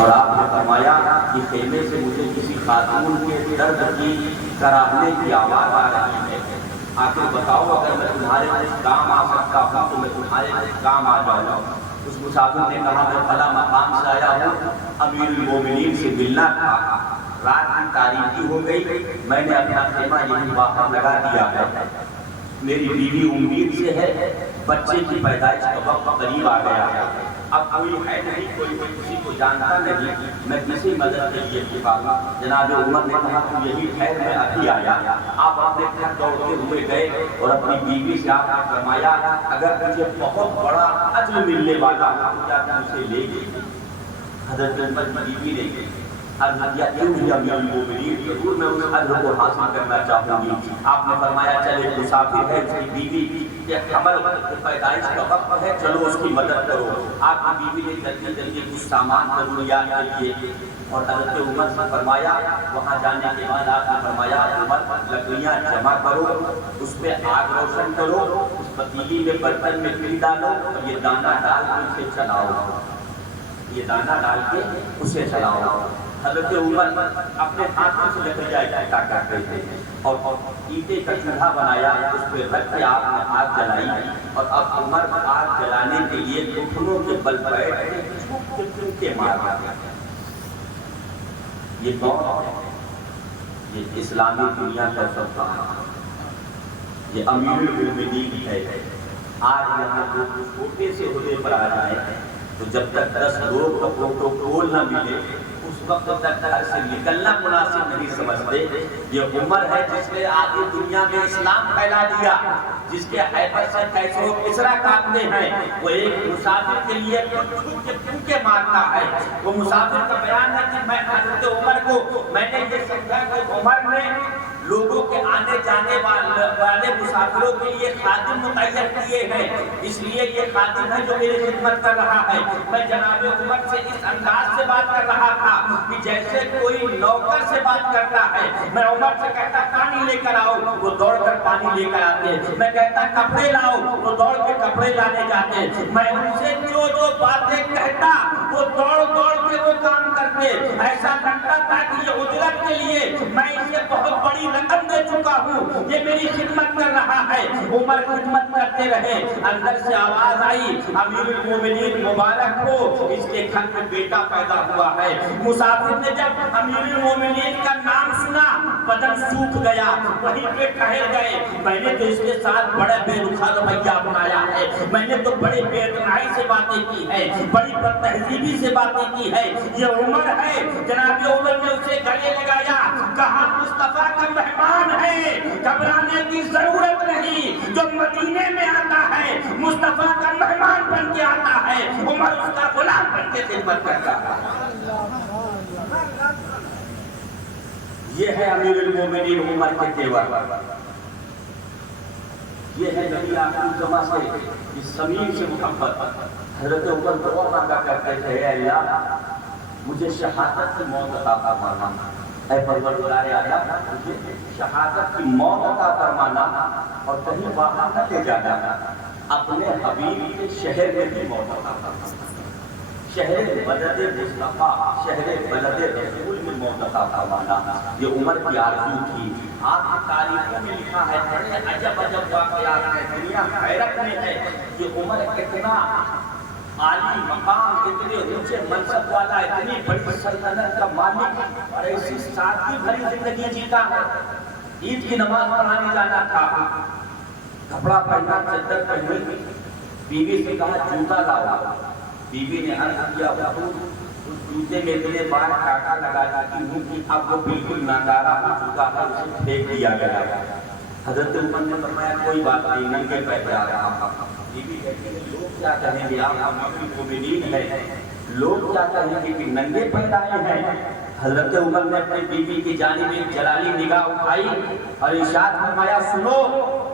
اور آپ نے فرمایا کہ خیمے سے مجھے کسی خاتون کے درد کی کراہنے کی آواز آ رہی ہے، آخر بتاؤ اگر میں تمہارے کام آ سکتا ہوں تو میں تمہارے کام آ جاؤں۔ اس مسافر نے کہا میں فلاں مقام سے آیا ہوں، امیر المومنین سے ملنا تھا، رات کی تاریکی ہو گئی، میں نے اپنا خیمہ یہیں باہر لگا دیا ہے، میری بیوی امید سے ہے، بچے کی پیدائش کا وقت قریب آ گیا ہے، اب کوئی ہے نہیں، کوئی کسی کو جانتا نہیں، میں کسی مدد کے لیے پکاروں۔ جناب عمر نے کہا تم یہی ٹھہر، میں ابھی آیا۔ آپ اپنے گھر دوڑتے ہوئے گئے اور اپنی بیوی سے آپ نے فرمایا اگر مجھے بہت بڑا اجر ملنے والا ہو تو کیا تم اسے لے گی؟ حضرت عمر کی بیوی نے عرض کیا کیوں یا امیر المومنین، ضرور میں اس اجر کو حاصل کرنا چاہوں گی۔ آپ نے فرمایا چلے مسافر ہے، اس کی بیوی کہ حمل پیدائش کا وقت ہے، چلو اس کی مدد کرو۔ آپ کی بیوی نے جلدی جلدی کچھ سامان ضروریات کے لیے اور حضرت عمر سے فرمایا، وہاں جانے کے بعد آپ نے فرمایا عمر لکڑیاں جمع کرو، اس پہ آگ روشن کرو، اس پتیلی میں برتن میں گھی ڈالو اور یہ دانہ ڈال کے اسے چلاؤ، یہ دانہ ڈال کے اسے چلاؤ۔ حضرت عمر اپنے ہاتھوں سے لکڑیاں اکٹھا کرتے تھے اور اینٹیں کا چولہا بنایا، اس پہ رکھ کے آپ نے آگ جلائی اور اب عمر آگ جلانے کے لیے گھٹنوں کے بل بیٹھ کے چونکے مار رہے ہیں۔ یہ کون ہے؟ یہ اسلامی دنیا کا سلطان، یہ امیر المومنین ہے۔ آج یہاں لوگ چھوٹے سے عہدے پر آ جائیں تو جب تک 10 لوگ کا پروٹوکول نہ ملے اس وقت تک گھر سے نکلنا مناسب نہیں سمجھتے۔ یہ عمر ہے جس نے آدھی دنیا میں اسلام پھیلا دیا، جس کے حیبر سے کیسر و کسریٰ کانپتے ہیں، وہ ایک مسافر کے لیے پھونکے مارتا ہے۔ وہ مسافر کا بیان ہے کہ میں حضرت عمر کو میں نے یہ سمجھا کہ عمر نے لوگوں کے آنے جانے والے مسافروں کے لیے خادم متعین کیے ہیں، اس لیے یہ خادم ہے جو میری خدمت کر رہا ہے۔ میں جناب عمر سے اس انداز سے بات کر رہا تھا کہ جیسے کوئی نوکر سے بات کرتا ہے۔ میں عمر سے کہتا پانی لے کر آؤ، وہ دوڑ کر پانی لے کر آتے، میں کہتا کپڑے لاؤ، وہ دوڑ کے کپڑے لانے جاتے، میں ان سے جو باتیں کہتا وہ دوڑ دوڑ کے وہ کام کرتے۔ ایسا لگتا تھا کہ یہ اجرت کے لیے میں اسے بہت بڑی رقم دے چکا ہوں، یہ میری خدمت کر رہا ہے۔ عمر خدمت کرتے رہے، اندر سے آواز آئی امیر المومنین مبارک ہو، اس کے گھر میں بیٹا پیدا ہوا ہے۔ مسافر نے جب امیر المومنین کا نام سنا بدن سوکھ گیا، وہیں پہ ٹھہر گئے۔ میں نے تو اس کے ساتھ بڑا بے رخا رویہ اپنایا ہے، میں نے تو بڑے بے اتنائی سے باتیں کی ہے، بڑی بد تہذیبی سے باتیں کی ہے۔ یہ عمر ہے، جناب عمر نے اسے گلے لگایا، کہا مصطفیٰ کا مہمان ہے، گھبرانے کی ضرورت نہیں، جو مدینے میں آتا ہے مصطفیٰ کا مہمان بن کے آتا ہے، عمر اس کا غلام بن کے خدمت کرتا ہے۔ یہ ہے امیر المومنین عمر کے تیور، یہ ہے نبی آخر الزماں سے اس زمین سے محبت۔ حضرت عمر دعا مانگا کرتے تھے، اے اللہ مجھے شہادت کی موت عطا فرمانا، اے پروردگار عالم مجھے شہادت کی موت عطا فرمانا اور کہیں باہر نہ لے جانا، اپنے حبیب کے شہر میں بھی موت عطا فرمانا، شہر بلد مصطفیٰ، شہر بلد رسول میں موت عطا فرمانا۔ یہ عمر کی آرزو تھی۔ آپ کی تاریخوں میں لکھا ہے، بڑے عجب عجب واقعات ہیں، دنیا حیرت میں ہے کہ عمر کتنا عالی مقام، اتنے اونچے منصب والا، اتنی بڑی سلطنت کا مالک اور ایسی سادگی بھری زندگی جیتا ہے۔ عید کی نماز پڑھانے جانا تھا، کپڑا پہنا، چادر پہنی، بیوی سے کہا جوتا لاؤ، بیوی نے عرض کیا حضور اس جوتے میں اتنے بار ٹاکا لگا چکی ہوں کہ اب وہ بالکل ناکارہ ہو چکا ہے، اسے پھینک دیا گیا۔ حضرت عمر نے فرمایا کوئی بات نہیں، ننگے پیر آ رہا ہوں۔ بیوی کہتی ہے لوگ کیا کہیں گے، آپ امیر المومنین ہیں، لوگ کیا کہیں گے کہ ننگے پیر آئے ہیں۔ حضرت عمر نے اپنی بیوی کی جانب ایک جلالی نگاہ اٹھائی اور ارشاد فرمایا سنو،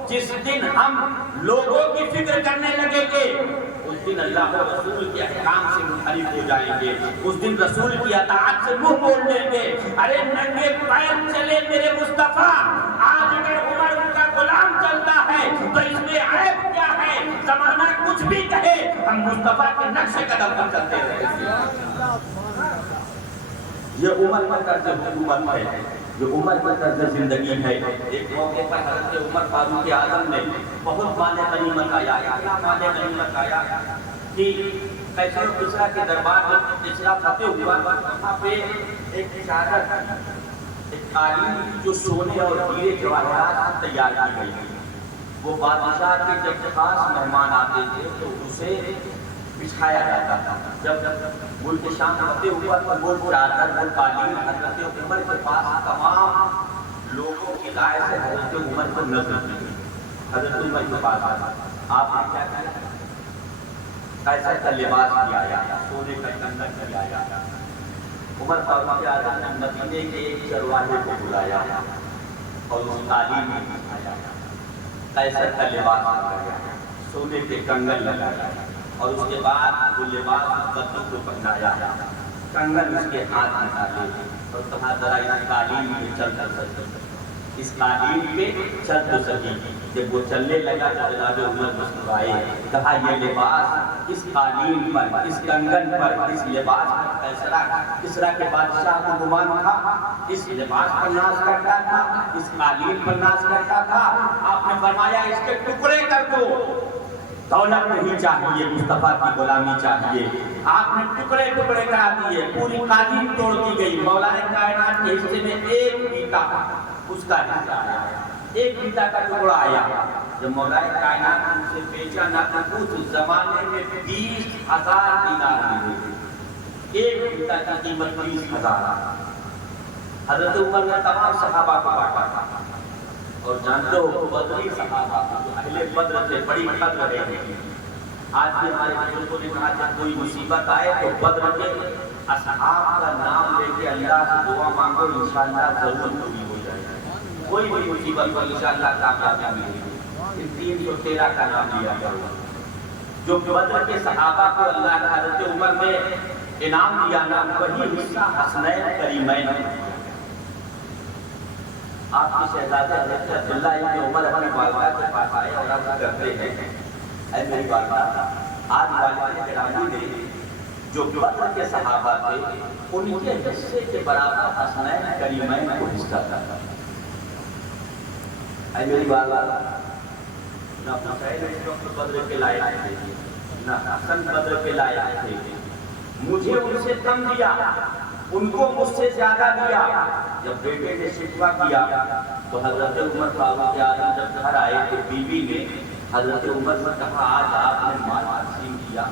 جس دن ہم لوگوں کی فکر کرنے لگیں گے اس دن اللہ و رسول کے احکام سے منحرف ہو جائیں گے، اس دن رسول کی اطاعت سے منہ موڑ لیں گے۔ ارے ننگے پیر چلے میرے مصطفیٰ، آج اگر عمر ان کا غلام چلتا ہے تو اس میں عیب کیا ہے؟ زمانہ کچھ بھی کہے، ہم مصطفیٰ کے نقش قدم پر چلتے رہیں گے۔ یہ عمر کا طرز حکومت ہے، یہ عمر کا طرز زندگی ہے۔ ایک موقع پر حضرت عمر فاروق اعظم نے بہت مال غنیمت آیا، کیا مال غنیمت آیا کہ قیصر و کسریٰ کے دربار میں کسریٰ فتح ہوا، وہاں پہ ایک چادر، ایک قالین جو سونے اور ہیرے جواہرات سے تیار کی گئی تھی، وہ بادشاہ کے جب خاص مہمان آتے تھے تو اسے بچھایا جاتا تھا۔ جب ملک شام فتح ہوا تو وہ چادر، وہ قالین حضرت عمر کے پاس تمام لوگوں کی رائے سے حضرت عمر کو نظر دی۔ حضرت عمر کے پاس آپ نے کیا کیا؟ قیصر کا لباس دیا گیا، سونے کا کنگن دیا گیا۔ عمر فاروق اعظم نے مدینے کے ایک چرواہے کو بلایا اور اس قالین میں بچھایا، قیصر کا لباس لگایا، سونے کے کنگن لگایا، اور اس کے بعد وہ لباس بدو کو پہنایا، کنگن اس کے ہاتھ میں ڈالے اور کہا ذرا اس قالین میں چل کر سکے، اس قالین پہ چل تو سکی۔ جب وہ چلنے لگا تو جناب عمر مسکرائے، کہا یہ لباس اس قالین پر، اس کنگن پر، اس لباس پر کسریٰ کے بادشاہ کو گمان تھا، اس لباس پر ناز کرتا تھا، اس قالین پر ناز کرتا تھا۔ آپ نے فرمایا اس کے ٹکڑے کر دو، دولت نہیں چاہیے، مصطفیٰ کی غلامی چاہیے۔ آپ نے ٹکڑے ٹکڑے کرا دیے، پوری قالین توڑ دی گئی۔ مولا کائنات کے حصے میں ایک بیٹا اس کا حصہ آیا، ایک بیٹا کا ٹکڑا آیا۔ جب مولا کائنات نے اسے بیچا نہ تو اس زمانے میں 20,000 دینار ملے، ایک بیٹا کی قیمت 20,000۔ حضرت عمر نے تمام صحابہ کو بانٹا، اور جانتے ہو بدری صحابہ جو اہل بدر سے بڑی قدر ہے۔ آج بھی ہمارے بزرگوں نے کہا جب کوئی مصیبت آئے تو بدر کے اصحاب کا نام لے کے اللہ سے دعا مانگو، انشاءاللہ ضرور پوری ہو جائے گی۔ کوئی بھی مصیبت کو انشاءاللہ کامیابی ملے گی۔ ان 313 کا نام لیا کرو، جو بدر کے صحابہ کو اللہ نے حضرت عمر نے انعام دیا نا، وہی حصہ حسنین کریمین ہے۔ آپ کی شہزادہ حضرت عبداللہ ابن عمر اپنی والدہ کے پاس آئے اور عرض کرتے ہیں، اے میری والدہ، آج والدہ گرامی نے جو بدر کے صحابہ تھے ان کے حصے کے برابر حسنین کریمین کو حصہ تھا۔ اے میری والدہ، نہ حسین بدر کے لائق تھے، نہ حسن بدر کے لائق تھے، مجھے ان سے کم دیا، ان کو مجھ سے زیادہ دیا۔ جب بیٹے نے شکوہ کیا تو حضرت عمر فاروق اعظم جب گھر آئے تو بیوی نے حضرت عمر سے کہا آج آپ نے مال تقسیم کیا،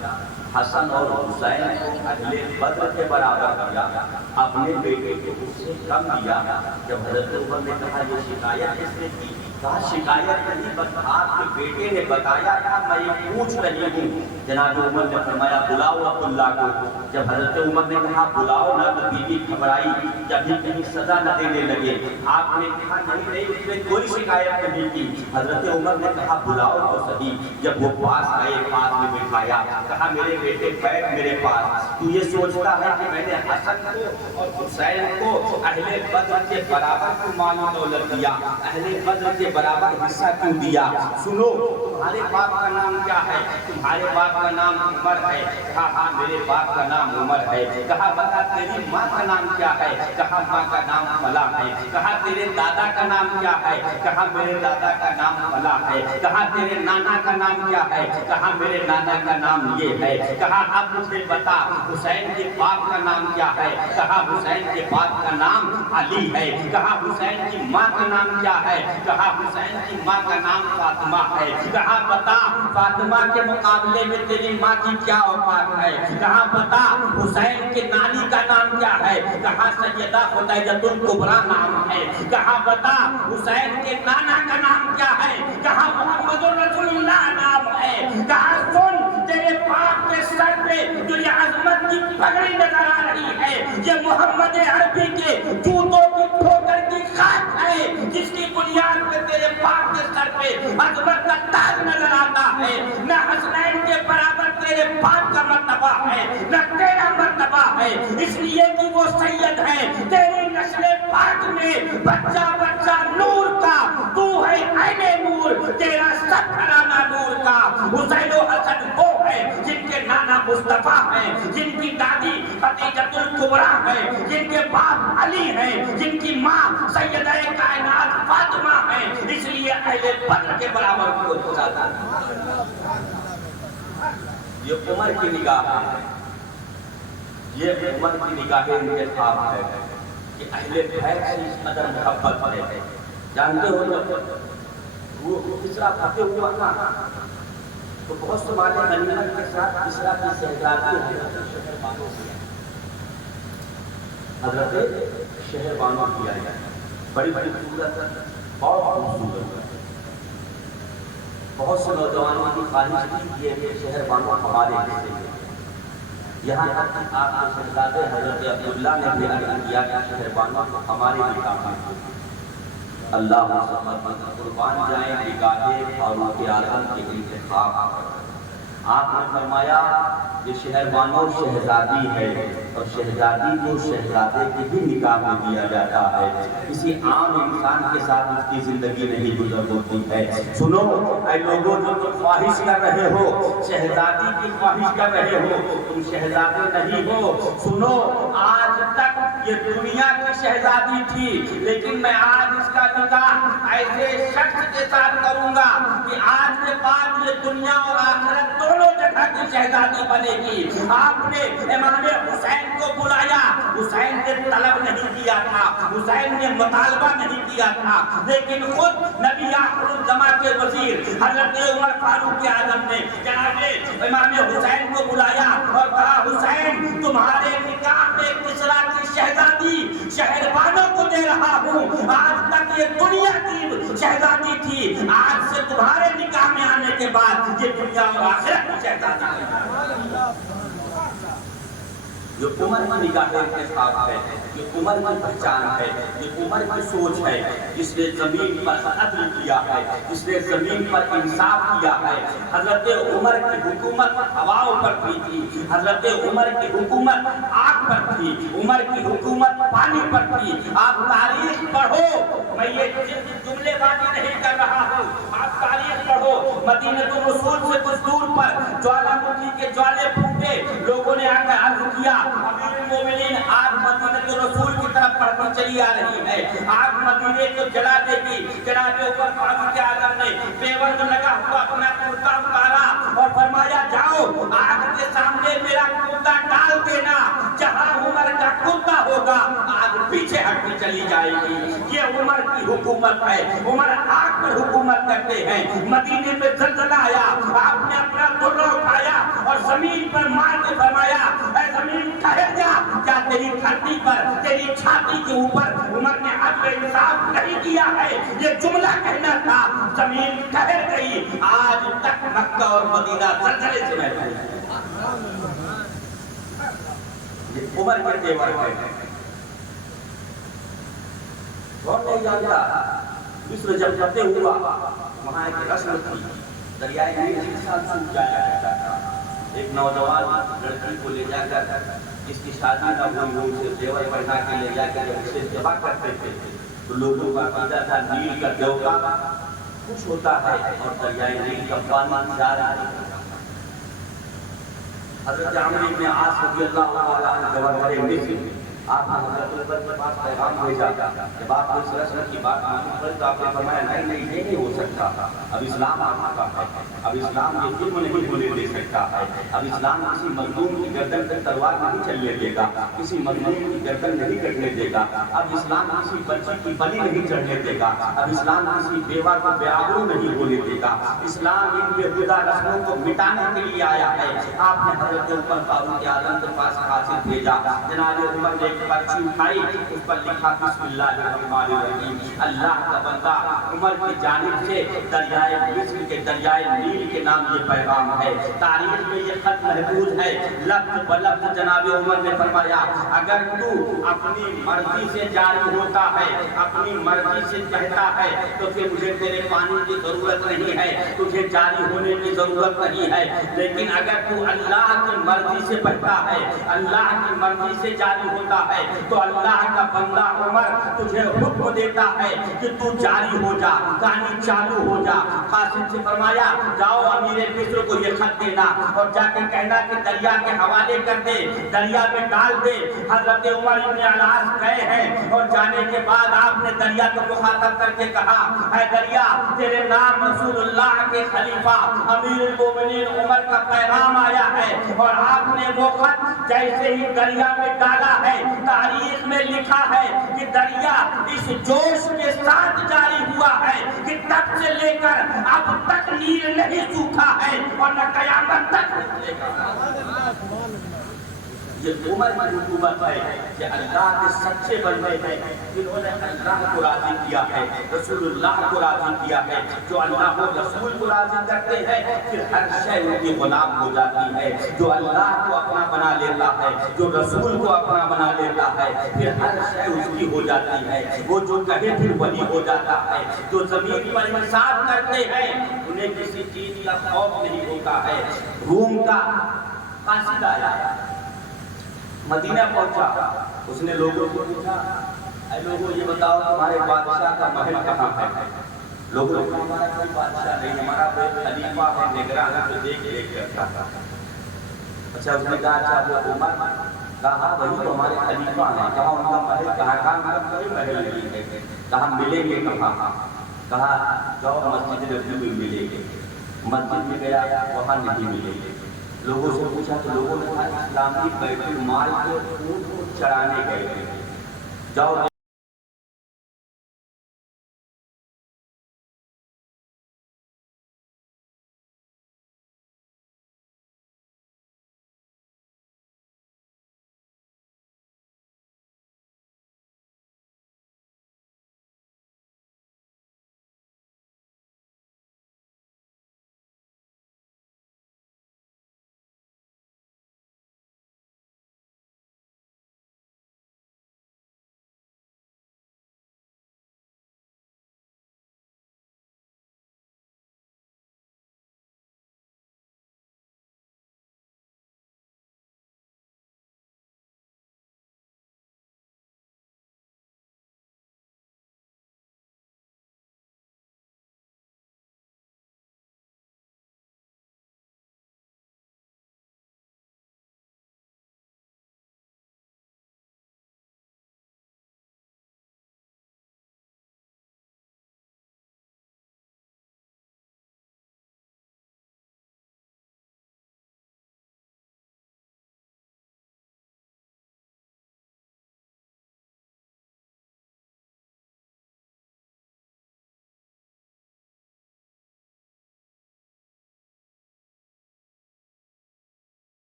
حسن اور حسین کو اہل بدر کے برابر کیا، اپنے بیٹے کو اس سے کم دیا۔ جب حضرت عمر نے کہا یہ شکایت کس نے کی؟ کہا شکایت نہیں، بس آپ کے بیٹے نے بتایا تھا، میں یہ پوچھ رہی ہوں۔ جناب عمر نے فرمایا بلاؤ عبداللہ کو۔ جب حضرت عمر نے کہا بلاؤ نہ تو بیوی گھبرائی، جب بھی کہیں سزا نہ دینے لگے۔ آپ نے کہا نہیں اس نے کوئی شکایت نہیں کی۔ حضرت عمر نے کہا بلاؤ تو صحیح۔ جب وہ پاس آئے، پاس میں بٹھایا، کہا میرے بیٹے بیٹھ میرے پاس، تو یہ سوچتا ہے کہ میں نے حسن کو اور حسین کو اہل بدر کے برابر کو مال و دولت دیا، اہل بدر کے برابر حصہ کیوں دیا؟ سنو، تمہارے باپ کا نام کیا ہے؟ تمہارے باپ کا نام عمر ہے۔ کہا ہاں میرے باپ کا نام عمر ہے۔ کہا بتا تیری ماں کا نام کیا ہے؟ کہا ماں کا نام فلاں ہے۔ کہا تیرے دادا کا نام کیا ہے؟ کہا میرے دادا کا نام فلاں ہے۔ کہا تیرے نانا کا نام کیا ہے؟ کہا میرے نانا کا نام یہ ہے۔ کہا اب مجھے بتا حسین کے باپ کا نام کیا ہے؟ کہا حسین کے باپ کا نام علی ہے۔ کہا حسین کی ماں کا نام کیا ہے؟ کہا حسین کی ماں کا نام فاطمہ ہے۔ کہا بتا فاطمہ کے مقابلے میں تیری ماں کی کیا اوقات ہے؟ کہا بتا حسین کے نانی کا نام کیا ہے؟ کہا سیدہ خدیجۃ الکبریٰ نام ہے۔ کہا بتا حسین کے نانا کا نام کیا ہے؟ کہا محمد رسول اللہ نام ہے۔ کہا سن تیرے باپ کے سر پہ جو یہ عظمت کی پگڑی نظر آ رہی ہے، یہ محمد عربی کے جوتوں کی ٹھوکر کی خاک ہے، جس کی بنیاد پہ تیرے باپ کے سر پہ عظمت کا تاج نظر آتا ہے۔ نہ حسنین کے برابر تیرے باپ کا مرتبہ ہے، نہ تیرا مرتبہ ہے، اس لیے کہ وہ سید ہے تیری نسل پاک میں بچہ بچہ نور کا، تو ہے عین نور، تیرا سب گھرانہ نور کا۔ حسین و حسن وہ ہے ہیں جن کے نانا مصطفیٰ ہیں، جن کی دادی خدیجۃ الکبریٰ ہے، جن کے باپ علی ہیں، جن کی ماں سیدہ کائنات فاطمہ ہیں، اس لیے اہل بدر کے برابر کوئی ہو جاتا ہے۔ یہ عمر کی نگاہ ہے، یہ عمر کی نگاہ انتخاب ہے کہ اہل بیت سے اس قدر محبت ہے۔ جانتے ہو جب وہ کسرا فتح ہوا نا تو بہت سے والے غنیمت کے ساتھ کسرا کی شہزادی حضرت شہر بانو کیا ہے، بڑی بڑی خوبصورت، بہت خوبصورت۔ بہت سے نوجوانوں کی خواہش تھی کہ یہ شہر بانو ہمارے حصے میں، یہاں تک کہ آپ کے شہزادے حضرت عبداللہ نے بھی عرض کیا کہ شہر بانو ہمارے نکاح میں۔ اللہ قربان جائیں نگاہ فاروق اعظم کے انتخاب۔ آپ نے فرمایا کہ شہر بانو شہزادی ہے اور شہزادی کو شہزادے کے بھی نکاح میں دیا جاتا ہے، کسی عام انسان کے ساتھ اس کی زندگی نہیں گزر ہوتی ہے۔ سنو اے لوگوں جو تم خواہش کر رہے ہو، شہزادی کی خواہش کر رہے ہو، تم شہزادے نہیں ہو۔ سنو آج تک یہ دنیا کی شہزادی تھی، لیکن میں آج اس کا نکاح ایسے شخص کے ساتھ کروں گا کہ آج کے بعد یہ دنیا اور آخرت دونوں جگہ کی شہزادی بنے گی۔ آپ نے امام حسین کو بلایا، حسین نے طلب نہیں کیا تھا، حسین نے مطالبہ نہیں کیا تھا، لیکن خود نبی آخر الزمان کے وزیر حضرت عمر فاروق اعظم نے جناب امام حسین کو بلایا اور کہا حسین تمہارے نکاح میں کسریٰ کی شہزادی شہر بانو کو دے رہا ہوں۔ آج تک یہ دنیا کی شہزادی تھی، آج سے تمہارے نکاح میں آنے کے بعد یہ دنیا اور آخرت کی شہزادی ہے۔ یہ عمر کی نگاہ انتخاب ہے، یہ عمر کی پہچان ہے، یہ عمر کی سوچ ہے، جس نے زمین پر عدل کیا ہے، جس نے زمین پر انصاف کیا ہے۔ حضرت عمر کی حکومت ہواؤں پر بھی تھی، حضرت عمر کی حکومت آگ پر تھی، عمر کی حکومت پانی پر تھی۔ آپ تاریخ پڑھو، میں یہ جملے بازی نہیں کر رہا ہوں، آپ تاریخ پڑھو۔ مدینہ الرسول سے کچھ دور پر جوالا مکھی کے جوالے پھوٹے، لوگوں نے آ کر عرض کیا امیر المومنین آگ مدینہ الرسول کی طرف بڑھتی چلی آ رہی ہے، آگ مدینے کو جلا دے گی۔ جناب عمر فاروق اعظم نے پیوند لگا ہوا اپنا کرتا اتارا اور فرمایا جاؤ آگ کے سامنے میرا کرتا ڈال دینا، جہاں عمر کا کرتا ہوگا آگ پیچھے ہٹتی چلی جائے گی۔ یہ عمر کی حکومت ہے، عمر آگ پر حکومت کرتے ہیں۔ مدینے میں زلزلہ آیا، آپ نے اپنا درہ اٹھایا اور زمین پر مار کے فرمایا اے زمین ٹھہر جا، کیا تیری دھرتی پر تیری چھاتی کے اوپر عمر نے عدل انصاف نہیں کیا ہے؟ یہ جملہ کہنا تھا، زمین ٹھہر گئی۔ آج تک مکہ اور مدینہ زلزلے سے محفوظ ہے۔ یہ عمر کے تیور ہے، کون نہیں جانتا؟ مصر جب فتح ہوا وہاں ایک رسم تھی، دریائے نیل ایک ساتھ سوکھ جایا کرتا تھا۔ ایک نوجوان لڑکی کو لے جا کر جس کی شادی نہ ہوئی ہو اسے زیور پہنا کے لے جا کر جب اسے ذبح کرتے تھے تو لوگوں کا عقیدہ تھا نیل کا دیوتا خوش ہوتا ہے اور دریائے نیل کا پانی جاری ہوتا ہے۔ حضرت عمرو بن عاص رضی اللہ عنہ گورنر مصر آپ نے حضرت عمر کے پاس پیغام بھیجا، جب آپ کو اس رسم کی بات معلوم پڑی تو آپ نے فرمایا نہیں یہ نہیں ہو سکتا، اب اسلام آ چکا ہے، اب اسلام یہ ظلم نہیں ہونے دے سکتا ہے، اب اسلام کسی مظلوم کی گردن پر تلوار نہیں چلنے دے گا، کسی مظلوم کی گردن نہیں کٹنے دے گا، اب اسلام کسی بچی کی بلی نہیں چڑھنے دے گا، اب اسلام کسی بیوہ کو بے آبرو نہیں ہونے دے گا، اسلام ان بے ہدہ رسموں کو مٹانے کے لیے آیا ہے۔ آپ نے حضرت عمر فاروق اعظم کے پاس قاصد بھیجا، جناب عمر نے ایک پرچی اٹھائی، اس پر لکھا بسم اللہ الرحمن الرحیم، اللہ کا بندہ عمر کی جانب سے دریائے مصر کے دریائے نیل کے نام یہ پیغام ہے۔ تاریخ میں یہ خط محفوظ ہے، لفظ بلفظ جناب عمر نے فرمایا اگر تو اپنی مرضی سے جاری ہوتا ہے، اپنی مرضی سے کہتا ہے تو پھر مجھے تیرے پانی کی ضرورت نہیں ہے، تجھے جاری ہونے کی ضرورت نہیں ہے، لیکن اگر تو اللہ کی مرضی سے بڑھتا ہے، اللہ کی مرضی سے جاری ہوتا ہے تو اللہ کا بندہ عمر تجھے حکم دیتا ہے کہ تو جاری ہو جا، کہانی چالو ہو جا۔ قاسم سے فرمایا جاؤ امیر مصر کو یہ خط دینا اور جا کے کہنا کہ دریا کے حوالے کر دے، دریا میں ڈال دے۔ حضرت عمر ابن العاص گئے ہیں اور جانے کے بعد آپ نے دریا کو مخاطب کر کے کہا اے دریا، تیرے نام رسول اللہ کے خلیفہ امیر المومنین عمر کا پیغام آیا ہے، اور آپ نے وہ خط جیسے ہی دریا میں ڈالا ہے تاریخ میں لکھا ہے کہ دریا اس جوش کے ساتھ جاری ہوا ہے کہ تب سے لے کر اب تک نیل نہیں سوکھا ہے اور نہ قیامت تک نکلے گا۔ یہ عمر کی حکومت ہے کہ اللہ کے سچے بندے ہیں جنہوں نے اللہ کو راضی کیا ہے، رسول اللہ کو راضی کیا ہے۔ جو اللہ کو رسول کو راضی کرتے ہیں پھر ہر شے ان کی غلام ہو جاتی ہے۔ جو اللہ کو اپنا بنا لیتا ہے، جو رسول کو اپنا بنا لیتا ہے، پھر ہر شے اس کی ہو جاتی ہے۔ وہ جو کہے پھر وہی ہو جاتا ہے۔ جو زمین پر انصاف کرتے ہیں انہیں کسی چیز کا خوف نہیں ہوتا ہے۔ روم کا قاصد آیا، مدینہ پہنچا، اس نے لوگوں کو پوچھا اے لوگوں یہ بتاؤ تمہارے بادشاہ کا محل کہاں ہے؟ لوگوں نے کہا ہمارا کوئی بادشاہ نہیں، ہمارا کوئی خلیفہ ہے، نگراں ہے جو دیکھ کے رکھتا تھا۔ اچھا اس نے کہا اچھا وہ عمر؟ کہا وہی تو ہمارے خلیفہ ہیں۔ کہا ان کا محل کہاں؟ کہا ان کا کوئی محل نہیں ہے۔ کہا ملیں گے کہاں؟ کہا جاؤ مسجد نبوی میں ملیں گے۔ مسجد میں گیا وہاں نہیں ملیں گے۔ لوگوں سے پوچھا تو لوگوں نے کہا اسلامی بیت المال کے اونٹ کو چرانے گئے تھے، جاؤ